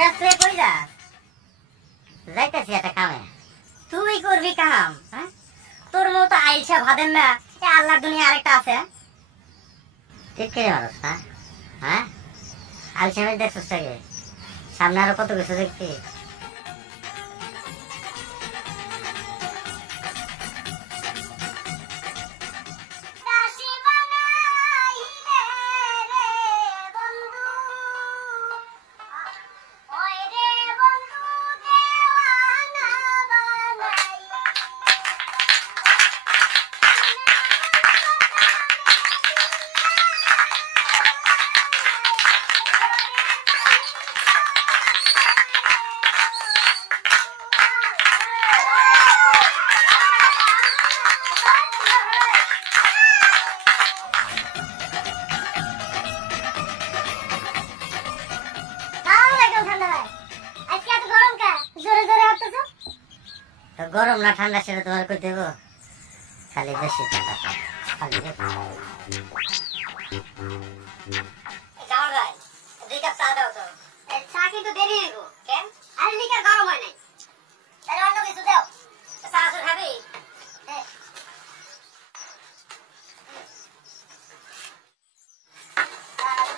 ব্যস্ত হয়ে কই যাস? যাইতেছি একটা কামে। তুই করবি কাম? হ্যাঁ, তোর মতো আইসা ভাবেন না আল্লাহর দুনিয়া আরেকটা আছে। ঠিক করে মানুষ না, হ্যাঁ আলসামের দেখছিস তাকে, সামনে আরো কত কিছু দেখছি। গরম না ঠান্ডা সেটা তোমার কই দেবো, খালি বেশি টাকা খালি ভাই 2 কাপ চা দাও তো। চা কিন্তু দেরি হইব কেন? আরে লিকার গরম হয় নাই, তাহলে অন্য কিছু দাও। চা আসর খাবি?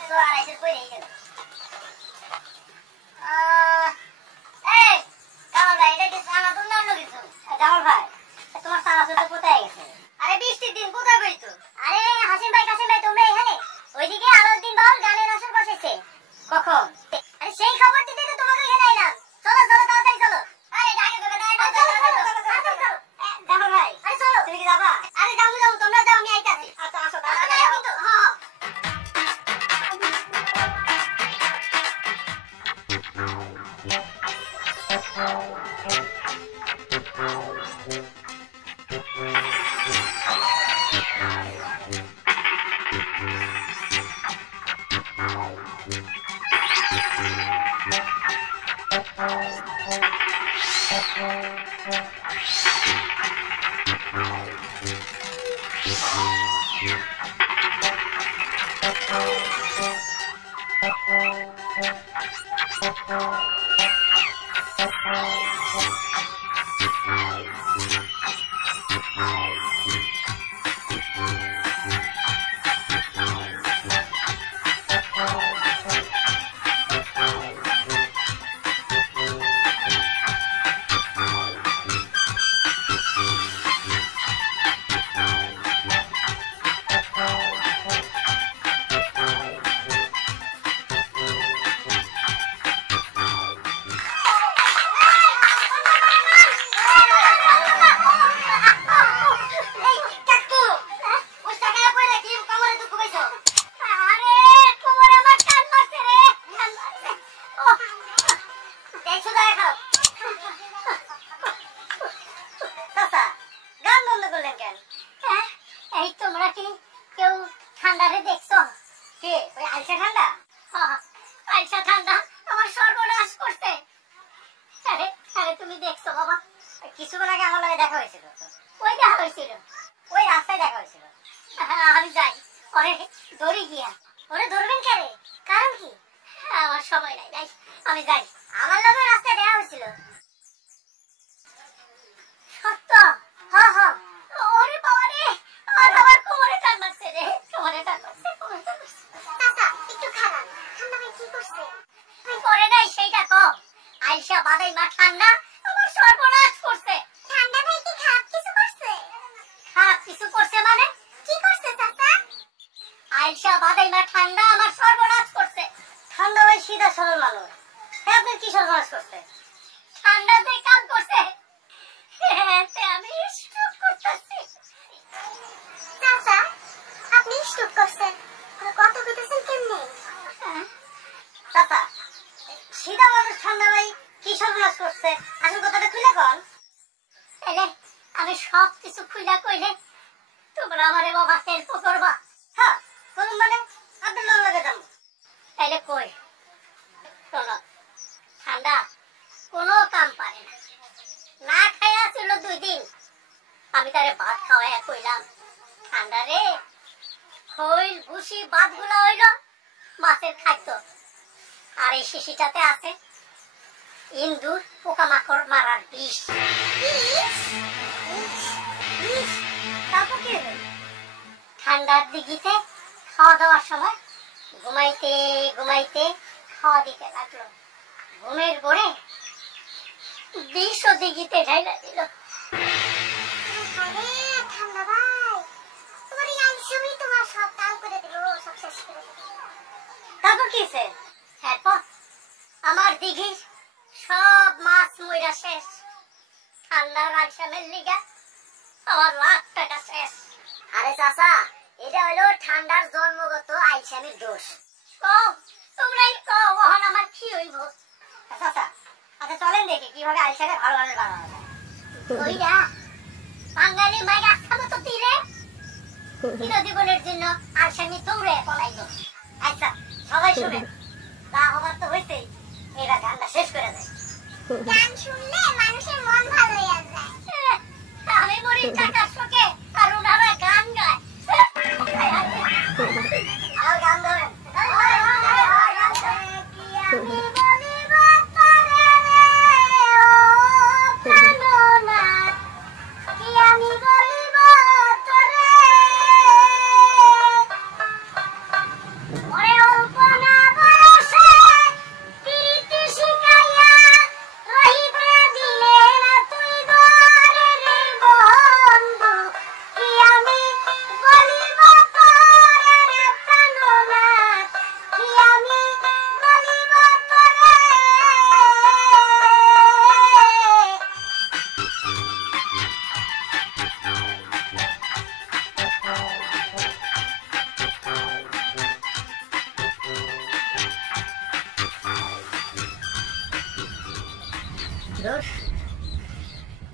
তো আড়াইশের কই নেই কেন? জামাল ভাই তোমার চানাচুর তো কোথায় গেছে? আরে বৃষ্টির দিন কোথায় বইতো? আরে হাসিম ভাই কাসিম ভাই তোমরা এখানে? ওইদিকে আলাউদ্দিন বাউল গানের আসর বসেছে। কখন? আরে সেই খবর দিতে তো তোমাকে এখানে আইলাম। চলো চলো তাড়াতাড়ি চলো। আরে ডাকে দেবে না, চলো জামাল ভাই। আরে চলো, তুমি কি যাবা? আরে যাও যাও, তোমরা যাও, আমি আইতাছি। আচ্ছা আসো তাড়াতাড়ি। কিন্তু হ্যাঁ কিছুক্ষণ আগে আমার লগে দেখা হয়েছিল। ওই দেখা হয়েছিল, ওই রাস্তায় দেখা হয়েছিল। আমি যাই ওরে ধরি গিয়া। ওরে ধরবেন কে রে? কারণ কি? আমার সময় নাই, যাই আমি যাই। আমার লগে রাস্তায় দেখা হয়েছিল। সত্য? হ্যাঁ হ্যাঁ। ওরে বাবা রে, আমার কোমরে টান মারছে রে, কোমরে টান মারছে, কোমরে টান মারছে। চাচা একটু খারাপ, ঠান্ডা ভাই কি করছে? তুই করে নাই সেইটা কও। আইসা বাদাই মা ঠান্ডা আমার সর্বনাশ করছে। ঠান্ডা ভাই কি খারাপ কিছু করছে? খারাপ কিছু করছে মানে? কি করছে চাচা? আইসা বাদাই মা ঠান্ডা আমার সর্বনাশ করছে। ঠান্ডা ভাই সিধা সরল মানুষ, হ্যাঁ আপনি কি সর্বনাশ করছে? ঠান্ডা যে কাম করছে আমি স্ট্রোক করতেছি। চাচা আপনি স্ট্রোক করছেন, কত কইতেছেন কেমনে? চাচা সিধা মানুষ ঠান্ডা ভাই কি সর্বনাশ করছে, আসল কথাটা খুলে কন। তাইলে আমি সব কিছু খুইলা কইলে তোমরা আমারে বাবা হেল্প করবা? হ্যাঁ করুন, মানে আপনার লোক লাগে যাবো। তাইলে কই শোনো, ঠান্ডা কোনো কাম পারে না, না খাইয়া ছিল 2 দিন। আমি তারে ভাত খাওয়াইয়া কইলাম ঠান্ডা রে হইল ভুসি ভাত গুলা হইল মাছের খাদ্য, আর এই শিশিটাতে আছে ইন্দুর পোকামাকড় মারার বিষ। তারপর কি হলো? ঠান্ডার দিঘিতে খাওয়া দাওয়ার সময় ঘুমাইতে ঘুমাইতে খাওয়া দিতে লাগলো। ঘুমের ঘোরে বিষও দিঘিতে ঢাইলা দিল। ঠান্ডা ভাই, তোমার এই আলসেমি তোমার সব কাল করে দিল, সব শেষ করে দিল। তারপর কি হয়েছে? এরপর আমার দিঘির সব মাছ মইরা শেষ। ঠান্ডার আলসেমের লিগা আমার লাখ টাকা শেষ। আরে চাচা, এটা হলো ঠান্ডার জন্মগত আলসেমির দোষ। কও, তোমরাই কও ওহন আমার কি হইব? চাচা, আচ্ছা চলেন দেখি কিভাবে আলসেমে ভালো ভালো বানানো যায়। ওইরা বাঙালি মায়ের আস্থা মতো তীরে চিরজীবনের জন্য আলসেমি দৌড়ে পলাইল। আচ্ছা সবাই শুনেন, যা হবার তো হয়েছেই, এরা গানটা শেষ করে দেয়। গান শুনলে মানুষের মন ভালো হয়ে যায়। আমি মরি টাকার শোকে, আর ওনারা গান গায়। আর গান ধরেন।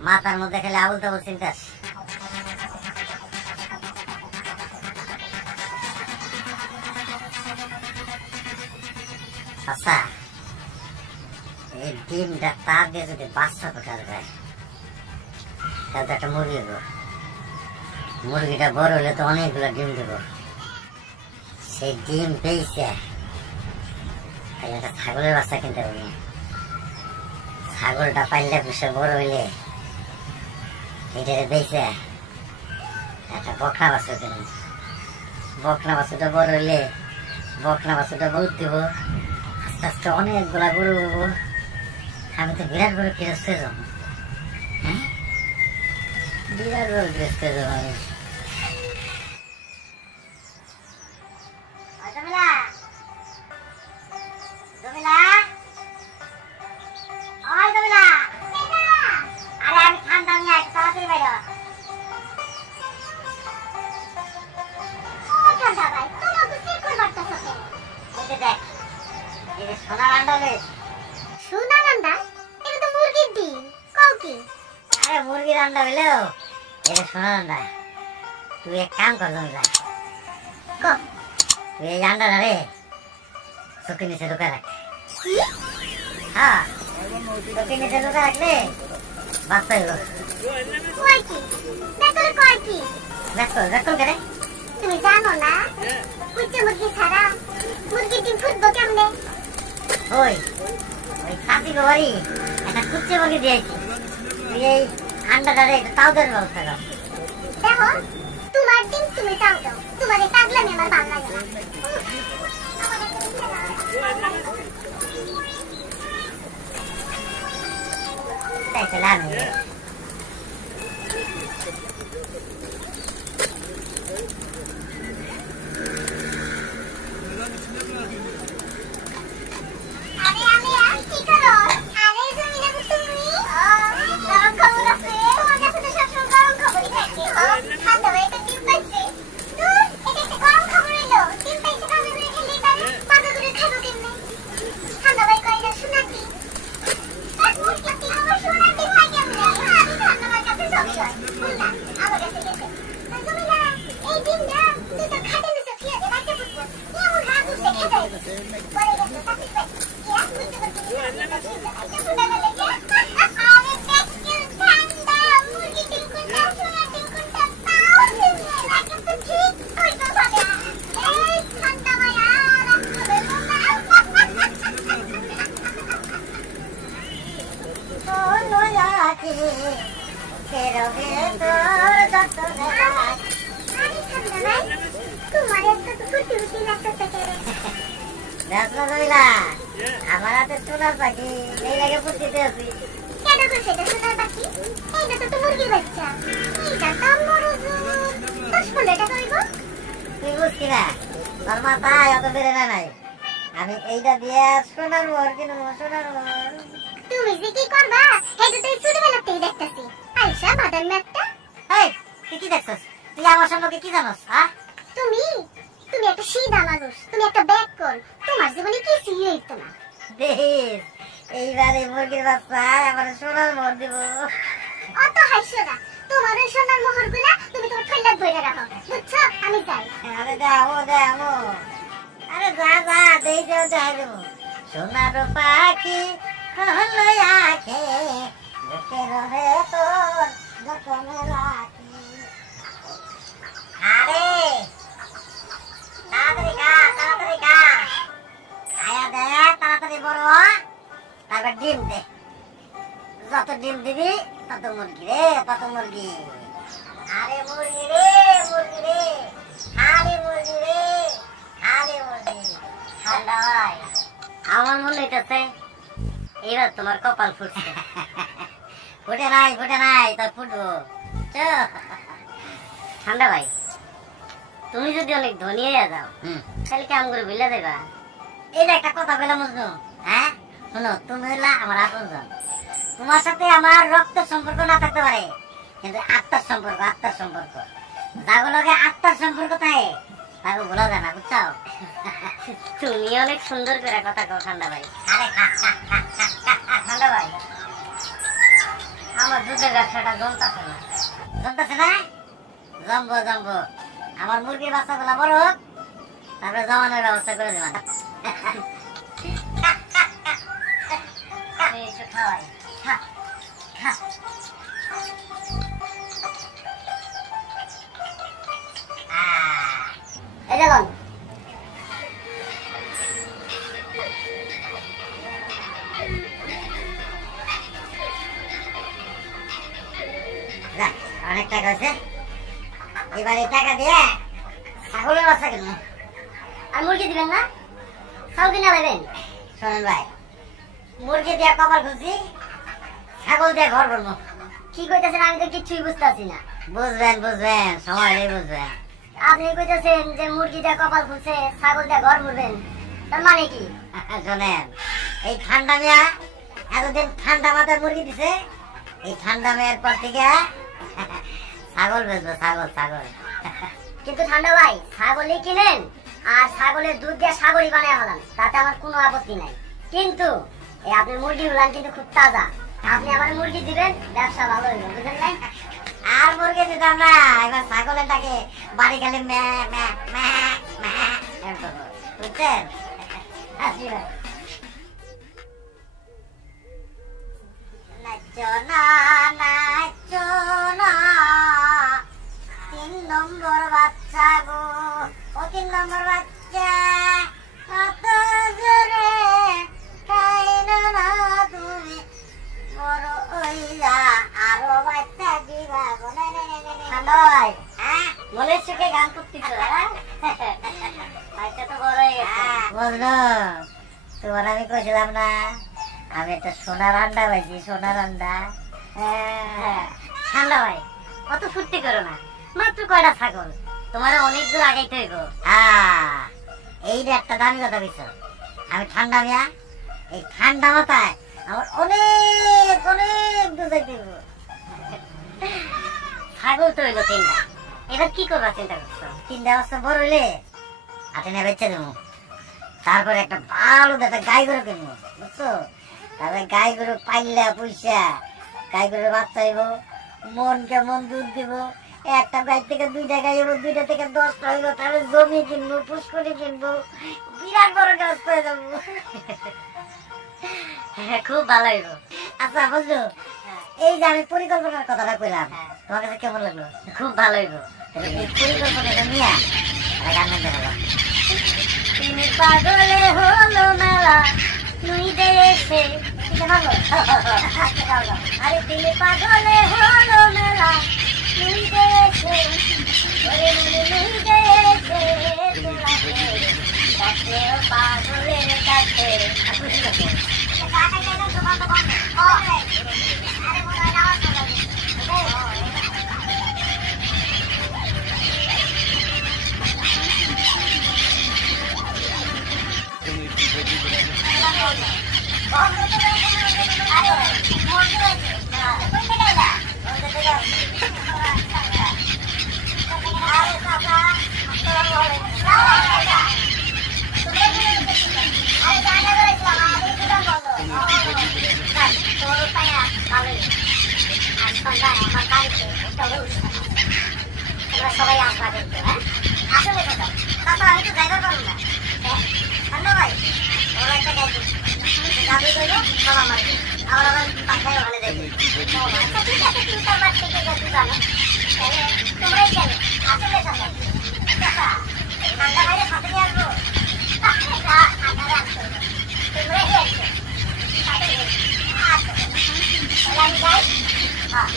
মাথার মধ্যে খেলে আবুল তাবুল চিন্তাস। আচ্ছা, এই ডিমটা তার দিয়ে যদি বাচ্চা ফোটার যায় তাহলে একটা মুরগি দেবো। মুরগিটা বড় হলে তো অনেকগুলো ডিম দেবো। সেই ডিম পেয়েছে তাহলে একটা ছাগলের বাচ্চা কিনতে পারবি। ছাগলটা পাইলে পুষে বড় হইলে এটারে বেঁচে একটা বকনা বাছুর কিনব। বকনা বাছুরটা বড় হইলে বকনা বাছুরটা দুধ দিব। আস্তে আস্তে অনেকগুলা গরু হবো। আমি তো বিরাট বড় গৃহস্থ যাবো। হ্যাঁ, বিরাট বড় গৃহস্থ যাবো আমি। মুরগির আন্ডা হইলেও এটা সোনার আন্ডা। তুই এক কাম কর, তুই এই আন্ডাটা রে চোখের নিচে ঢুকা রাখ। হ্যাঁ, চোখের নিচে ঢুকা রাখলে বাচ্চা হইল। তুমি জানো না কুচে মুরগি ছাড়া মুরগির ডিম ফুটবো কেমনে? ওই ওই খাসি গোবারি একটা কুচে মুরগি দিয়েছি। তুই এই আন্ডাটারে তাও দেওয়ার ব্যবস্থা কর। দেখো, তোমার ডিম তুমি তাও দাও। তোমার এই পাগলামি আমার ভালো লাগে না। তাই চলে আমি ঠান্ডা ভাই কয়টা শোনাকি পাখি বেরোবে তোর যত বেলায়। আরে ঠান্ডা ভাই, তোমার এত তো ফুটি ফুটি লাগতেছে কেন? দেখো রইলা, আমার হাতে সোনার পাখি, এই লাগে ফুটিতে আছি। কেন করছে এটা সোনার পাখি? এইটা তো মুরগির বাচ্চা, এইটা তো মরজুর। 10-15 টাকা হইব। তুই বুঝছি না, তোর মাথায় অত বেড়ে না নাই। আমি এইটা দিয়ে সোনার মোহর কিনবো, সোনার মোহর। তুমি যে কি করবা এটা তুই ছোটবেলা থেকে দেখতেছি। আয়শা বাদাম একটা। এই তুই কি দেখছস? তুই আমার সম্পর্কে কি জানোস? হ্যাঁ তুমি একটা সিধা মানুষ, তুমি একটা ব্যাক কর, তোমার জীবনে কিছুই হইতো না। দেখ এইবারে মুরগির বাচ্চা আমার সোনার মোহর দিব। অত হাসছো না, তোমার ওই সোনার মোহর গুলা তুমি তোমার ঠান্ডা বইরে রাখো, বুঝছো? আমি যাই। আরে যাও যাও, আরে যা যা, দেই যাও যাই দেব। সোনার পাখি হলো আখে, বুকে রহে তোর যতনে রাখি। আরে তাড়াতাড়ি খা, তাড়াতাড়ি খা, খায়া দে তাড়াতাড়ি বড়, তারপর ডিম দে। যত ডিম দিবি তত মুরগি রে, তত মুরগি। আরে মুরগি রে, মুরগি রে, আরে মুরগি রে, আরে মুরগি। ঠান্ডা ভাই, আমার মনে হইতেছে এবার তোমার কপাল ফুটছে। ফুটে নাই, তার ফুটবো। ঠান্ডা ভাই, তুমি যদি অনেক ধনী হয়ে যাও তাহলে কেমন করে বুঝলে দেবা? এটা একটা কথা বললাম মজনু। হ্যাঁ শোনো, তুমি হইলা আমার আপনজন। তোমার সাথে আমার রক্তের সম্পর্ক না থাকতে পারে, কিন্তু আত্মার সম্পর্ক, আত্মার সম্পর্ক। যাগুলোকে আত্মার সম্পর্ক থাকে তাকে বলা যায় না, বুঝছো? তুমি অনেক সুন্দর করে কথা কও ঠান্ডা ভাই। আরে ঠান্ডা ভাই, আমার দুধের ব্যবসাটা জমতাছে না, জমতাছে না? জমবো। আমার মুরগির বাচ্চাগুলা বড় হোক, তারপরে জমানোর ব্যবস্থা করে দেবেন। আমি একটু খাওয়াই, খা। এই দেখুন, অনেক টাকা হয়েছে। এবারে টাকা দিয়ে ছাগলের বাচ্চা কিনবো। আর মুরগি দিবেন না? ছাগল কিনে দেবেন? শোনেন ভাই, মুরগি দিয়ে কপাল খুঁজছি, ছাগল দিয়ে ঘর করবো। কি কইতেছেন? আমি তো কিচ্ছুই বুঝতেছি না। বুঝবেন, সময় নেই বুঝবেন। আপনি কইতেছেন যে মুরগি দিয়ে কপাল খুঁজছে, ছাগল দিয়ে ঘর করবেন, তার মানে কি? শোনেন, এই ঠান্ডা মেয়া এতদিন ঠান্ডা মাথায় মুরগি দিছে, এই ঠান্ডা মেয়ের পর থেকে ছাগল বেচবো, ছাগল। কিন্তু ঠান্ডা ভাই, ছাগলই কিনেন আর ছাগলের দুধ দিয়ে ছাগলই বানায় হলাম, তাতে আমার কোনো আপত্তি নাই। কিন্তু এই আপনি মুরগি হলাম কিন্তু খুব তাজা, আপনি আমার মুরগি দিবেন, ব্যবসা ভালো হইবে, বুঝলেন নাই? আর মুরগি দিতাম না, এবার ছাগলেরটাকে বাড়ি খালি ম্যা ম্যা ম্যা ম্যা, বুঝছেন? আসি ভাই। নাচো না 3 নম্বর বাচ্চা গো, ও 3 নম্বর বাচ্চা, কত জোরে খাইলো না তুমি, বড় হইলা আরো বাচ্চা দিবা। ভাই মনের সুখে গান করতেছো? বাচ্চা তো বড় হয়ে গেছে, বুঝলো? তোমার আমি কইছিলাম না আমি একটা সোনার আন্ডা পাইছি, সোনার আন্ডা। ঠান্ডা ভাই, অত ফুর্তি করো না, মাত্র কয়টা ছাগল, তোমার অনেক দূর আগাইতে হইব। এইটা একটা দামি কথা বলছো। আমি ঠান্ডা মিয়া, এই ঠান্ডা মাথায় আমার অনেক দূর যাইতে হইব। ছাগল তো হইলো 3টা, এবার কি করবা চিন্তা করছো? 3টা বছর বড় হইলে হাতে নিয়ে বেচে দেবো, তারপরে একটা ভালো একটা গাই গরু কিনবো, বুঝছো? তারপরে গাই গরু পাইলা পয়সা, গাই গরুর বাচ্চা হইব, মন দুধ দিব, একটা গাই থেকে 2টা গাই হইব, 2টা থেকে 10টা হইব, তারপরে জমি কিনবো, পুষ্করি কিনবো, বিরাট বড় কাজ করে যাবো। খুব ভালো হইব। আচ্ছা বুঝলো, এই যে আমি পরিকল্পনার কথাটা কইলাম, তোমার কাছে কেমন লাগলো? খুব ভালো হইব। এই পরিকল্পনাটা নিয়ে গান গাইতে হলো। তুমি পাগলে হলো মেলা, নুই দেশে আরে দিলে পাগলে হলো মেলা তুই গেছে ওরে মনে তুই গেছে তোরা পাগলের কাছে সবাই আসবা দেখতে হ্যাঁ আসলে তারপর আমি তো ড্রাইভার পাবো না ঠান্ডা ভাই ওরা একটা গাড়ি গাড়ি করবো বাবা মারবে আবার আবার পাখায় ওখানে দেখবে আচ্ছা ঠিক আছে তুমি তো আমার থেকে যাচ্ছি জানো তাহলে তোমরাই জানো আসলে সবাই ঠান্ডা ভাইয়ের সাথে নিয়ে আসবো আধারে আসতো তোমরাই আসছো আচ্ছা তাহলে আমি যাই হ্যাঁ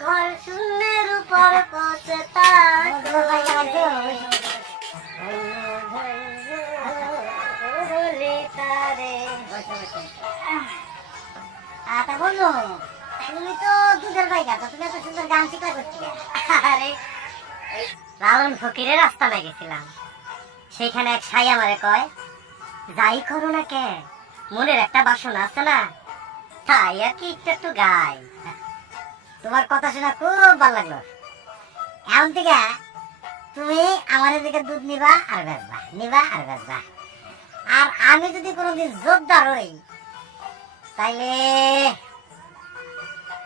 ঘর শূন্যের উপর পচতা বললো তুমি তো দুধের বাইক আছো তুমি এত সুন্দর গান শিক্ষা করছি আরে লালন ফকিরের রাস্তা লেগেছিলাম সেইখানে এক ছাই আমারে কয় যাই করো না কে মনের একটা বাসনা আছে না তাই আর কি একটু গাই তোমার কথা শোনা খুব ভালো লাগলো এখন থেকে তুমি আমার দিকে দুধ নিবা আর বেচবা আর আমি যদি কোনোদিন জোরদার হই তাইলে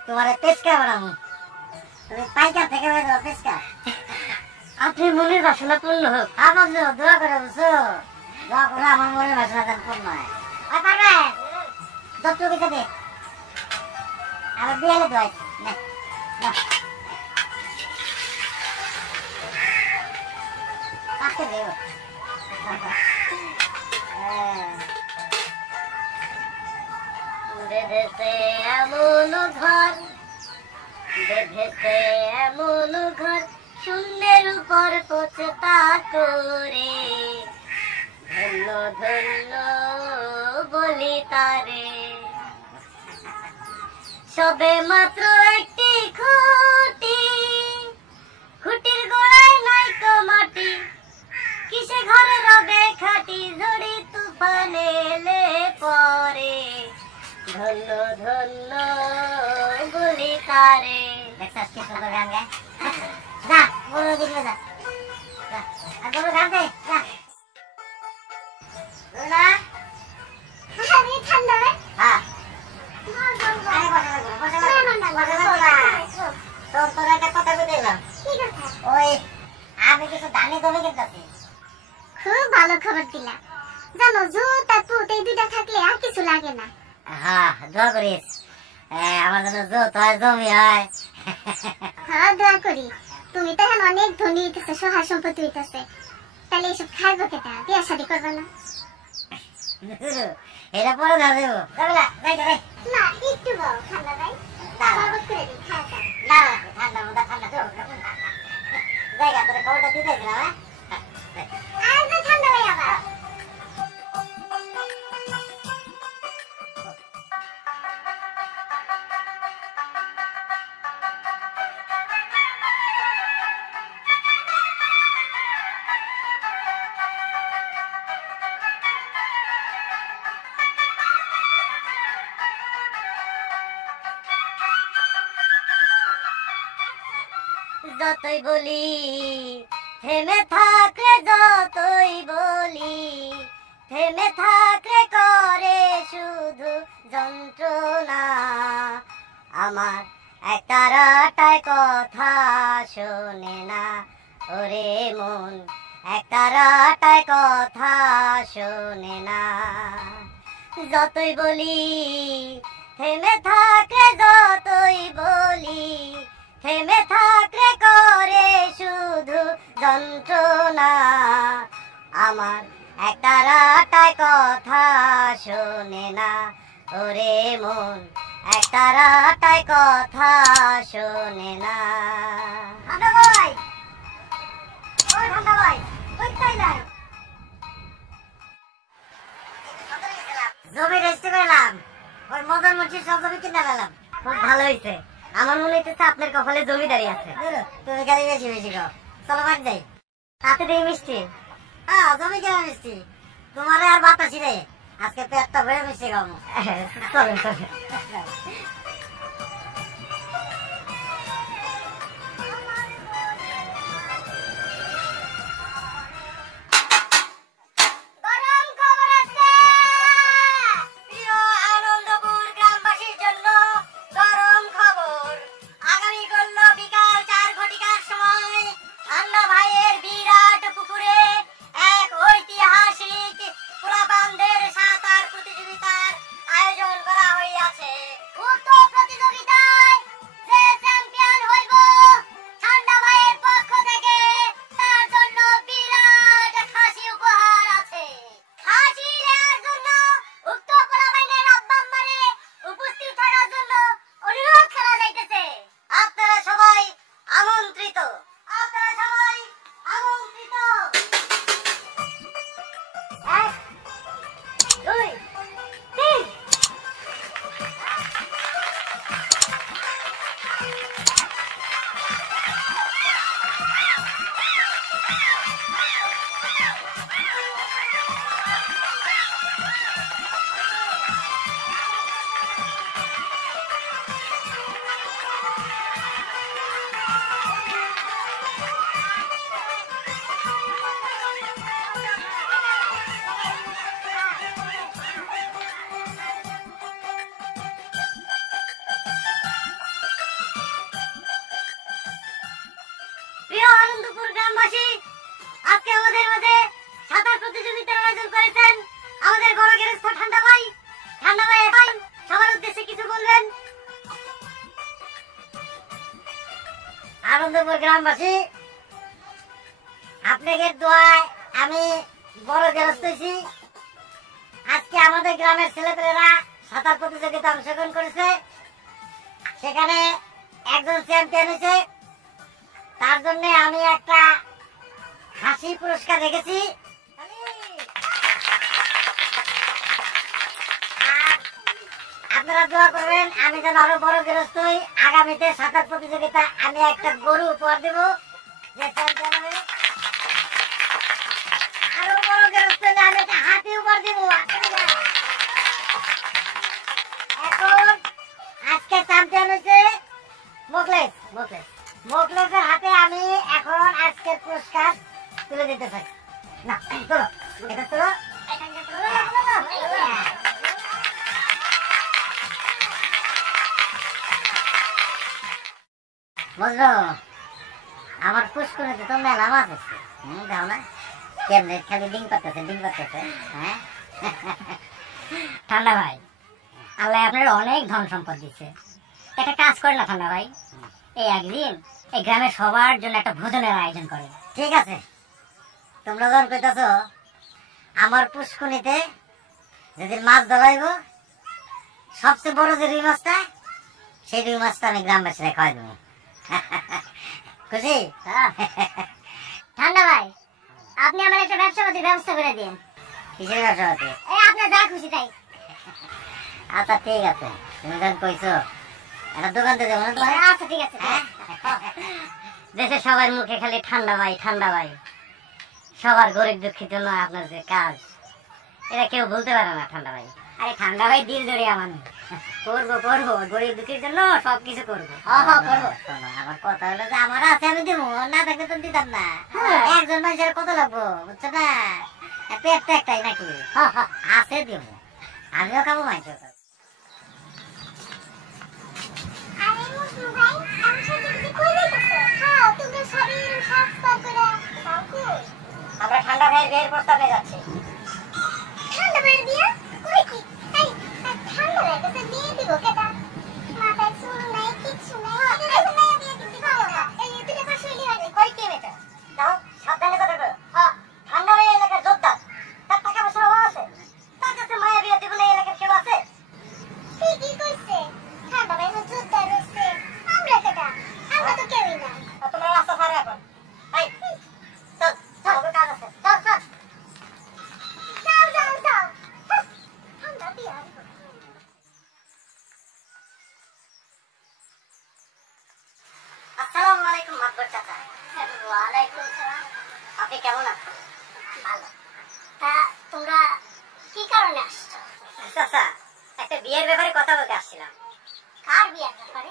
তোমার পেশকা বানাবো তুমি পাইকার থেকে পেশকা আপনি মনের বাসনা পূর্ণ হোক আমার দোয়া করে বুঝছো দোয়া করে আমার মনের বাসনা যেন পূর্ণ হয় পারবে যত কিছু দে আবার বিয়ালে দোয়াই পাশে দেব বেঁধেছে এমন ঘর শূন্যের উপর পচতা করে ধন্য ধন্য বলি তারে সবে মাত্র একটি খুঁটির গোড়ায় নাই তো মাটি কিসে ঘরে রবে খাটি ঝড়ি তুফানে এলে পরে ধন্য ধন্য বলি তারে দেখছাস কি সুন্দর গান গায় যা গরু দিকে যা আর গরু গান দে যা না আমি ঠান্ডা রে হ্যাঁ খুব ভালো খবর দিলা জানো জুত আর পুত এই দুইটা থাকলে আর কিছু লাগে না হ্যাঁ দোয়া করিস আমার জন্য জুত হয় জমি হয় হ্যাঁ দোয়া করি তুমি তো এখন অনেক ধনী হইতেছে সহায় সম্পত্তি হইতেছে তাহলে এইসব খাইবো কেটা বিয়া শাদী করবে না এটা পরে না দেবো না একটু বল ঠান্ডা ভাই শরবত করে দিই খাওয়া না ঠান্ডা জায়গা তোর খবরটা দিতে না আর তো ঠান্ডা ভাই আবার যতই বলি থেমে থাকলে যতই বলি থেমে থাকলে করে শুধু যন্ত্রণা আমার একটা রাটায় কথা শোনে না ওরে মন, একটা রাটায় কথা শোনে না। যতই বলি থেমে থাকলে, যতই বলি থেমে থাকলে করে শুধু যন্ত্রণা। আমার একটা রাটায় কথা শোনে না ওরে মন, একটা রাটায় কথা শোনে না। ঠান্ডা ভাই, ওই ঠান্ডা ভাই, ওই তাই নাই জমি রেজিস্ট্রি করলাম, ওই মদন মুন্সির সব জমি কিনে ফেলাম। খুব ভালো হয়েছে, আমার মনে হইতেছে আপনার কপালে জমিদারি আছে। তুমি খালি বেশি বেশি খাও, চলো বাড়ি যাই। তাতে দিয়ে মিষ্টি, হ্যাঁ জমি কেন মিষ্টি, তোমার আর বাতাসি রে, আজকে পেটটা ভরে মিষ্টি খাবো। চলো চলো। আনন্দপুর গ্রামবাসী, আজকে আমাদের মাঝে সাঁতার প্রতিযোগিতার আয়োজন করেছেন আমাদের বড় গেরস্থ ঠান্ডা ভাই। ঠান্ডা ভাই সবার উদ্দেশ্যে কিছু বলবেন। আনন্দপুর গ্রামবাসী, আপনাদের দোয়ায় আমি বড় গেরস্থ হয়েছি। আজকে আমাদের গ্রামের ছেলেপেলেরা সাঁতার প্রতিযোগিতা অংশগ্রহণ করেছে, সেখানে একজন চ্যাম্পিয়ন হয়েছে। তার জন্য আমি একটা হাসি পুরস্কার রেখেছি। আপনারা দোয়া করবেন আমি যেন আরো বড় গেরস্থ হই। আগামীতে সাঁতার প্রতিযোগিতা আমি একটা গরু উপহার দেব, যে চ্যাম্পিয়ন হবে। আরো বড় গেরস্থ হলে আমি একটা হাতি উপহার দেব। এখন আজকে চ্যাম্পিয়ন হয়েছে মোকলেস। মোকলেসের হাতে আমি এখন আজকের পুরস্কার তুলে দিতে চাই। না চলো, এটা চলো। বুঝলো, আমার পুষ্করিতে তো মেলা মাছ আছে। দাও না, কেমনে খালি ডিং করতেছে। হ্যাঁ ঠান্ডা ভাই, আল্লাহ আপনার অনেক ধন সম্পদ দিচ্ছে। একটা কাজ করে না ঠান্ডা ভাই, এই একদিন এই গ্রামের সবার জন্য একটা ভোজনের আয়োজন করে। ঠিক আছে, তোমরা যখন কইতাছ আমার পুষ্কুনিতে যেদিন মাছ ধরাইব, সবচেয়ে বড় যে রুই মাছটা, সেই রুই মাছটা আমি গ্রামবাসীরা খাওয়াই দেবো। খুশি? ঠান্ডা ভাই, আপনি আমার একটা ব্যবসাপাতির ব্যবস্থা করে দিন। কিসের ব্যবসাপাতি? আপনার যা খুশি তাই। আচ্ছা ঠিক আছে, তুমি যখন কইছো একটা দোকান তো দেবো না তোমার। আচ্ছা ঠিক আছে। দেশের সবার মুখে খালি ঠান্ডা ভাই, সবার গরিব দুঃখীর জন্য আপনার যে কাজ, এটা কেউ বলতে পারে না ঠান্ডা ভাই। আরে ঠান্ডা ভাই দিল জড়িয়ে আমার করবো, গরিব দুঃখীর জন্য সবকিছু করবো। করবো। আমার কথা হলো যে আমার আছে, আমি দেবো, না থাকলে তো দিতাম না। একজন মানুষের কত লাগবো বুঝছো না, পেট তো একটাই নাকি। আছে দেবো, আমিও খাবো, মানুষের কৃষ্ণ ভাই আমি সাথে কই যাইতেছো হ্যাঁ তুমি সবই সাজপার করে যাও কই আমরা ঠান্ডা ভাইয়ের বিয়ের প্রস্তাবে যাচ্ছি ঠান্ডা ভাইয়ের বিয়ে কই কি এই ঠান্ডা ভাইয়ের কাছে বিয়ে দিব কেটা মাথায় চুল নাই কিচ্ছু নাই মায়ের বিয়ে দিতে পারো না এই দুটো পাশে লিয়ে কই কি মেটা যাও সাবধানে কথা কও হ্যাঁ ঠান্ডা ভাই এলাকার যোদ্ধা তার টাকা পয়সা অভাব আছে তার কাছে মায়া বিয়ে দিব না এলাকার কেউ আছে ঠিকই কইছে ঠান্ডা ভাই যুদ্ধ রয়েছে আমরা কেটা আমরা তো কেউই না তোমরা রাস্তা ছাড়ো এখন এই চল চল ওর কাজ আছে চল চল যাও ঠান্ডা বিয়ে আসসালামু আলাইকুম মাতবর চাচা ওয়ালাইকুম সালাম আপনি কেমন আছেন ভালো তা তোমরা কি কারণে আসছো চাচা একটা বিয়ের ব্যাপারে কথা বলতে আসছিলাম কার বিয়ের ব্যাপারে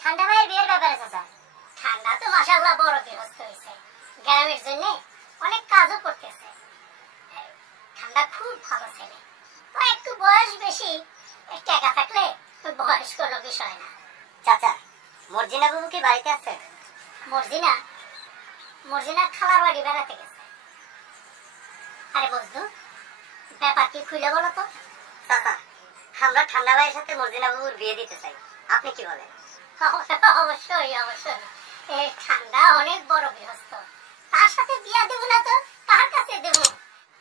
ঠান্ডা ভাইয়ের বিয়ের ব্যাপারে চাচা ঠান্ডা তো মাশাআল্লাহ বড় গৃহস্থ হয়েছে গ্রামের জন্য অনেক কাজও করতেছে ঠান্ডা খুব ভালো ছেলে তো একটু বয়স বেশি টাকা থাকলে বয়স কোনো বিষয় না চাচা মর্জিনা বাবু কি বাড়িতে আছে মর্জিনা খালার বাড়ি বেড়াতে গেছে আরে বন্ধু ব্যাপার কি খুলে বলো তো চাচা আমরা ঠান্ডা ভাইয়ের সাথে মর্জিনা বাবুর বিয়ে দিতে চাই আপনি কি বলেন অবশ্যই এই ঠান্ডা অনেক বড় গৃহস্থ তার সাথে বিয়া দেব না তো কার কাছে দেব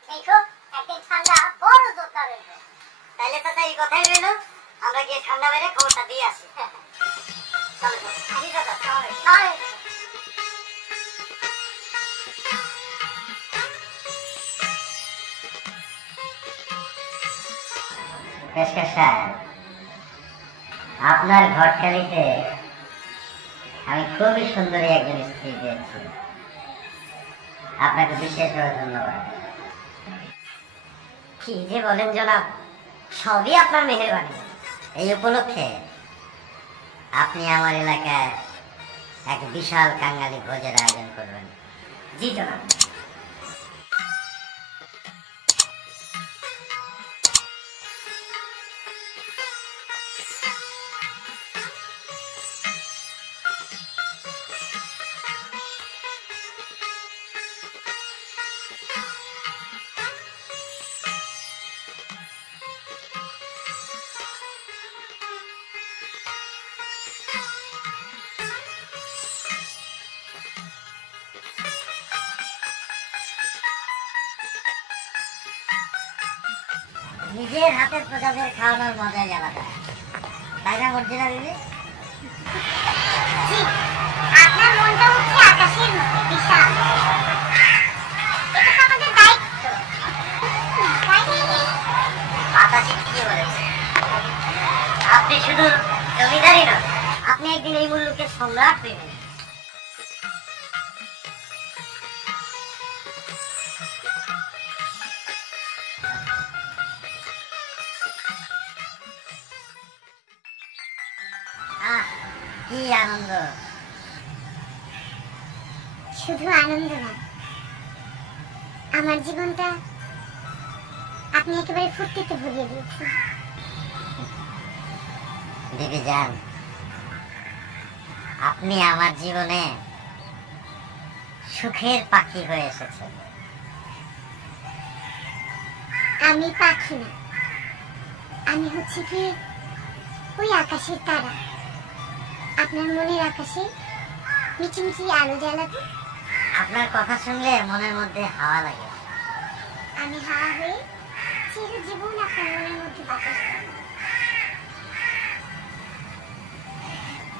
দেখো একদিন ঠান্ডা বড় দরকার হইবে তাইলে চাচা এই কথাই রইল আমরা গিয়ে ঠান্ডা ভাইয়ের খবরটা দিয়ে আসি চলো আসি চাচা তাহলে আপনার ঘটকালিতে আমি খুবই সুন্দরী একজন স্ত্রী পেয়েছি আপনাকে বিশেষভাবে ধন্যবাদ কি যে বলেন জনাব সবই আপনার মেহেরবানি এই উপলক্ষে আপনি আমার এলাকায় এক বিশাল কাঙ্গালি ভোজের আয়োজন করবেন জি জনাব নিজের হাতের প্রজাদের খাওয়ানোর মজাই আলাদা তাই না মর্জিনা দিদি আপনার মনটা হচ্ছে আকাশের মতো বিশাল এটা তো আমাদের দায়িত্ব বাতাসে ঠিকই বলেছে আপনি শুধু জমিদারই না আপনি একদিন এই মুল্লুকের সম্রাট পেবেন কি আনন্দ শুধু আনন্দ না আমার জীবনটা আপনি একেবারে ফুর্তিতে ভরিয়ে দিয়েছেন দিদি যান আপনি আমার জীবনে সুখের পাখি হয়ে এসেছেন আমি পাখি না আমি হচ্ছে কি ওই আকাশের তারা আপনার মনের আকাশে মিটি মিটি আলো জ্বালাবো আপনার কথা শুনলে মনের মধ্যে হাওয়া লাগে আমি হাওয়া হয়ে চিরজীবন আপনার মনের মধ্যে বাতাস পাবো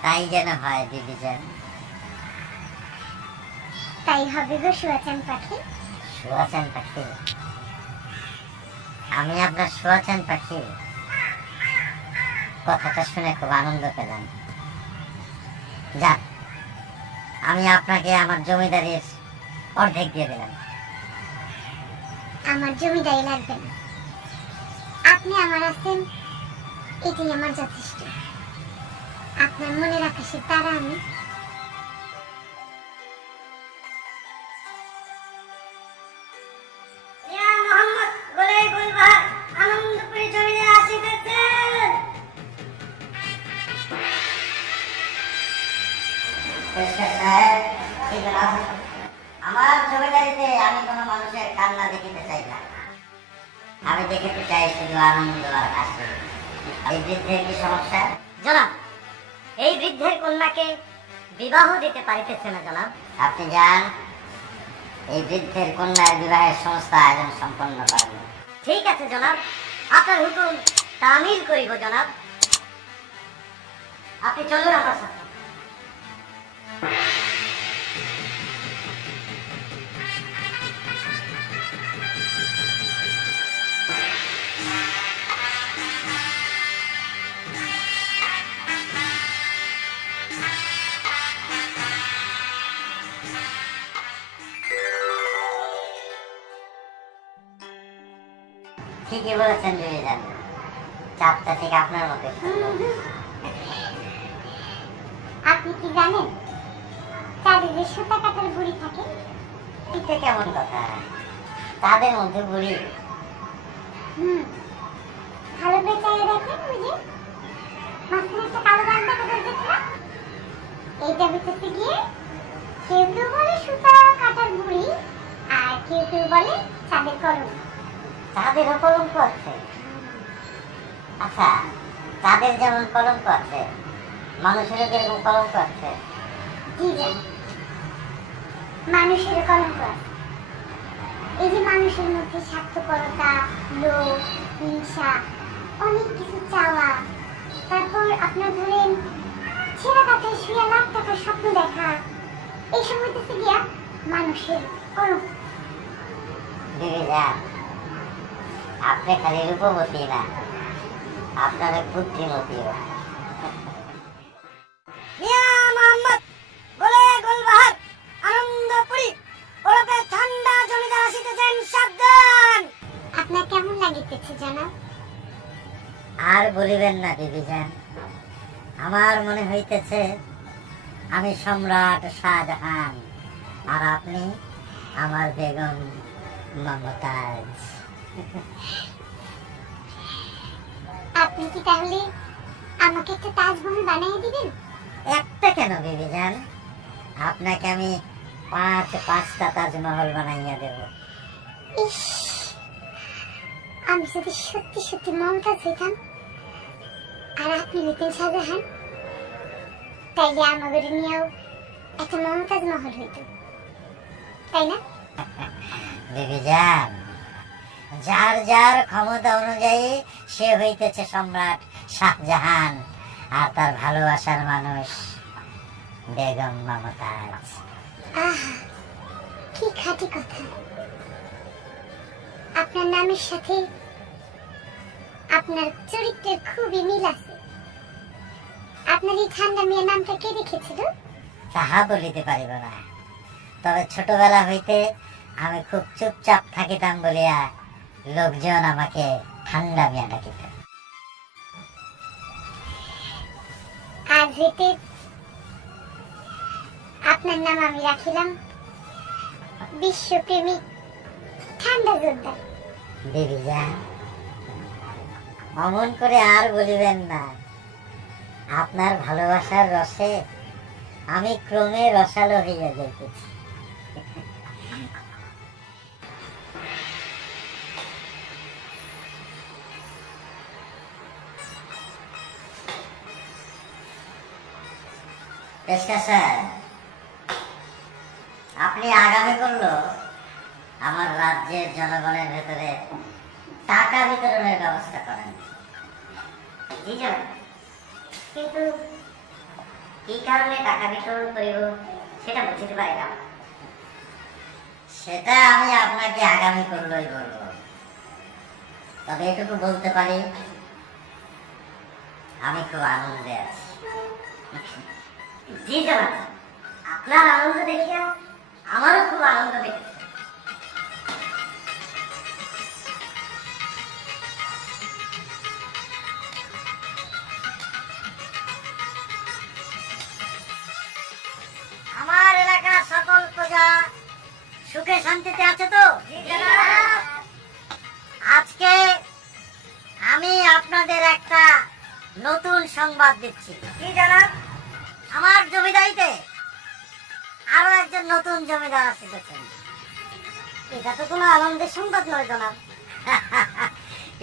তাই যেন হয় দিদি যান তাই হবে গো সুয়াচান পাখি সুয়াচান পাখি আমি আপনার সুয়াচান পাখি কথাটা শুনে খুব আনন্দ পেলাম যাক আমি আপনাকে আমার জমিদারির অর্ধেক দিয়ে দিলাম আমার জমিদারি লাগবে না আপনি আমার আছেন এটাই আমার যথেষ্ট আপনার মনের আকাশের তারা আমি কন্যা দেখিতে চাই না, আমি দেখিতে চাই শুধু আনন্দ আর হাসি। এই বৃদ্ধের কি সমস্যা? জনাব, এই বৃদ্ধের কন্যাকে বিবাহ দিতে পারিতেছে না জনাব। আপনি যান, এই বৃদ্ধের কন্যার বিবাহের সমস্ত আয়োজন সম্পন্ন করেন। ঠিক আছে জনাব, আপনার হুকুম তামিল করিব জনাব। আপনি চলুন আমার সাথে। ঠিকই বলেছেন বিবিজান, চাপটা ঠিক আপনার মতো। আপনি কি জানেন তাদের যে সুতা কাটার বুড়ি থাকে? এটা কেমন কথা? তাদের মধ্যে বুড়ি? ভালো করে চাইলে দেখেন, ওই যে মাঝখানে একটা কালো দাগ দেখা যাচ্ছে না, এইটা ভিতরতে গিয়ে কেউ কেউ বলে সুতা কাটার বুড়ি, আর কেউ কেউ বলে চাঁদের কলম। তাদেরও কলঙ্ক আছে? আচ্ছা, তাদের যেমন কলঙ্ক আছে, মানুষেরও কিরকম কলঙ্ক আছে? জি জান, মানুষের কলঙ্ক আছে। এই যে মানুষের মধ্যে স্বার্থপরতা, লোভ, হিংসা, অনেক কিছু চাওয়া, তারপর আপনার ধরেন ছেঁড়া কাঠে শুয়ে লাখ টাকার স্বপ্ন দেখা, এইসব হইতেছে গিয়া মানুষের কলঙ্ক। বিবিজান, আপনি খালি রূপবতী না, আপনার বুদ্ধিমতীও। মিয়া মোহাম্মদ গোলে গোলবাহার আনন্দপুরি ওরফে ঠান্ডা জমিদার আসিতেছেন, সাবধান। আপনার কেমন লাগিতেছে জানাব? আর বলিবেন না বিবিজান, আমার মনে হইতেছে আমি সম্রাট শাহজাহান, আর আপনি আমার বেগম মমতাজ। আপনি কি তাহলে আমাকে একটা তাজমহল বানিয়ে দিবেন? একটা কেন বিবিজান, আপনাকে আমি পাঁচটা তাজমহল বানাইয়া দেব। ইস, আমি যদি সত্যি সত্যি মমতাজ হইতাম আর আপনি হইতেন শাহজাহান, তাইলে আমাদের নিয়েও একটা মমতাজ মহল হইত, তাই না? বিবিজান, যার যার ক্ষমতা অনুযায়ী সে হইতেছে সম্রাট শাহজাহান, আর তার ভালোবাসার মানুষ বেগম মমতাজ। আহা, কি খাঁটি কথা। আপনার নামের সাথে আপনার চরিত্রের খুবই মিল আছে। আপনার এই ঠান্ডা মিয়া নামটা কে রেখেছিল? তাহা বলিতে পারিব না, তবে ছোটবেলা হইতে আমি খুব চুপচাপ থাকিতাম বলিয়া লোকজন আমাকে ঠান্ডা মিয়া ডাকিত। আজ হইতে আপনার নাম আমি রাখিলাম বিশ্বপ্রেমিক ঠান্ডা যোদ্ধা। বিবিজান, অমন করে আর বলিবেন না, আপনার ভালোবাসার রসে আমি ক্রমে রসালো হইয়া যাইতেছি। পেশকা স্যার, আপনি আগামী করলো আমার রাজ্যের জনগণের ভেতরে টাকা বিতরণের ব্যবস্থা করেন। জি জনাব, কিন্তু কি কারণে টাকা বিতরণ করিব সেটা বুঝতে পারি না। সেটা আমি আপনাকে আগামী করলেই বলবো, তবে এটুকু বলতে পারি আমি খুব আনন্দে আছি। জি জনাব, আপনার আনন্দ দেখিয়া আমারও খুব আনন্দ হইতেছে। আমার এলাকার সকল প্রজা সুখে শান্তিতে আছে তো? আজকে আমি আপনাদের একটা নতুন সংবাদ দিচ্ছি। কি জানান? আমার জমিদারিতে আরো একজন নতুন জমিদার আসতেছেন। এটা তো কোনো আনন্দের সংবাদ নয় জনাব।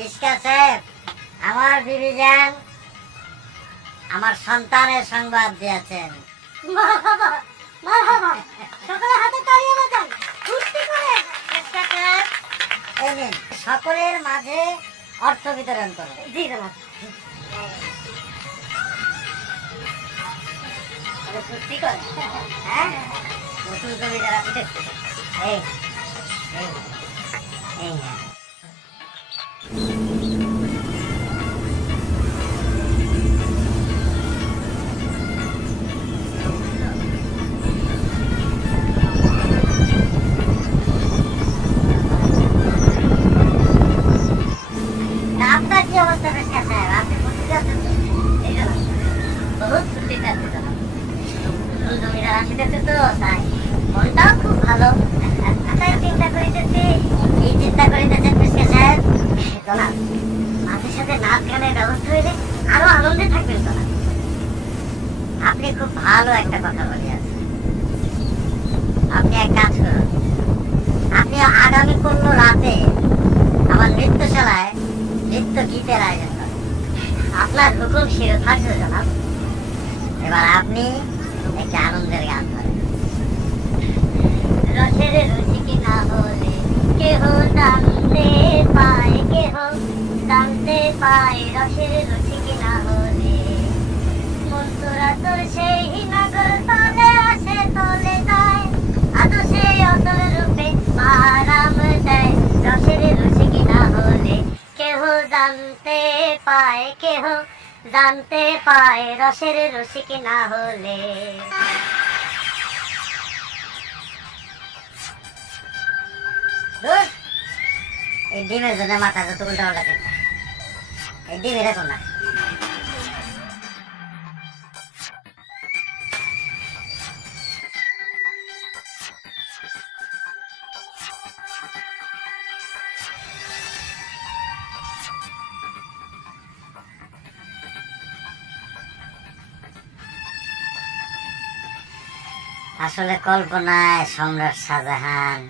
ইসকা সাহেব, আমার বিবি জান আমার সন্তানের সংবাদ দিয়েছেন। মারহাবা মারহাবা, সকলে হাতে তালি বাজান, ফুর্তি করেন। ইসকা সাহেব, এই নিন, সকলের মাঝে অর্থ বিতরণ করুন। জি জনাব। ফুর্তি করেন, হ্যাঁ? নতুন জমিদার আসছে। এই এই এই হ্যাঁ। আপনার কি অবস্থা ইসকা সাহেব? আপনি ফুর্তিতে আছেন তো? এই জন্য বহুত ফুর্তিতে আছে জনাব। নতুন জমিদার আসিতেছে তো তাই মনটাও খুব ভালো। তাই চিন্তা করিতেছি। এই চিন্তা করিতেছেন ইসকা সাহেব? জনাব, মাঝে সাথে নাচ গানের ব্যবস্থা হইলে আরো আনন্দে থাকবেন জনাব। আপনি খুব ভালো একটা কথা বলিয়াছেন। আপনি এক কাজ করুন, আপনি আগামী 15 রাতে আমার নৃত্যশালায় নৃত্য গীতের আয়োজন করেন। আপনার হুকুম শির থাকবে জনাব। এবার আপনি একটা আনন্দের গান করেন। রসের রসিক না হলে কেহ জানতে পায়, কেহ জানতে পায়, রসের রসিক না হলে। মন তোরা তোর সেই নগর তলে আসে তলে যায়, আদো সেই অতল রূপে আরাম দেয়। রসের রসিক না হলে কেহ জানতে পায়, কেহ জানতে পায়, রসের রসিক না হলে। ধুর, এই ডিমের জন্য মাথা যত উল্টা পাল্টা চিন্তা। এই ডিম এরকম না। আসলে কল্পনায় সম্রাট শাহজাহান,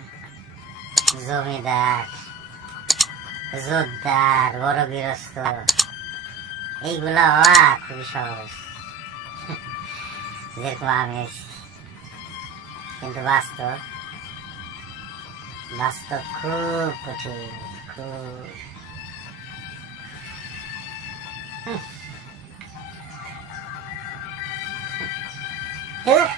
জমিদার, যোদ্ধার, বড় গৃহস্থ, এইগুলা হওয়া খুবই সহজ, যেরকম আমি আছি। কিন্তু বাস্তব বাস্তব খুব কঠিন, খুব। ধুর,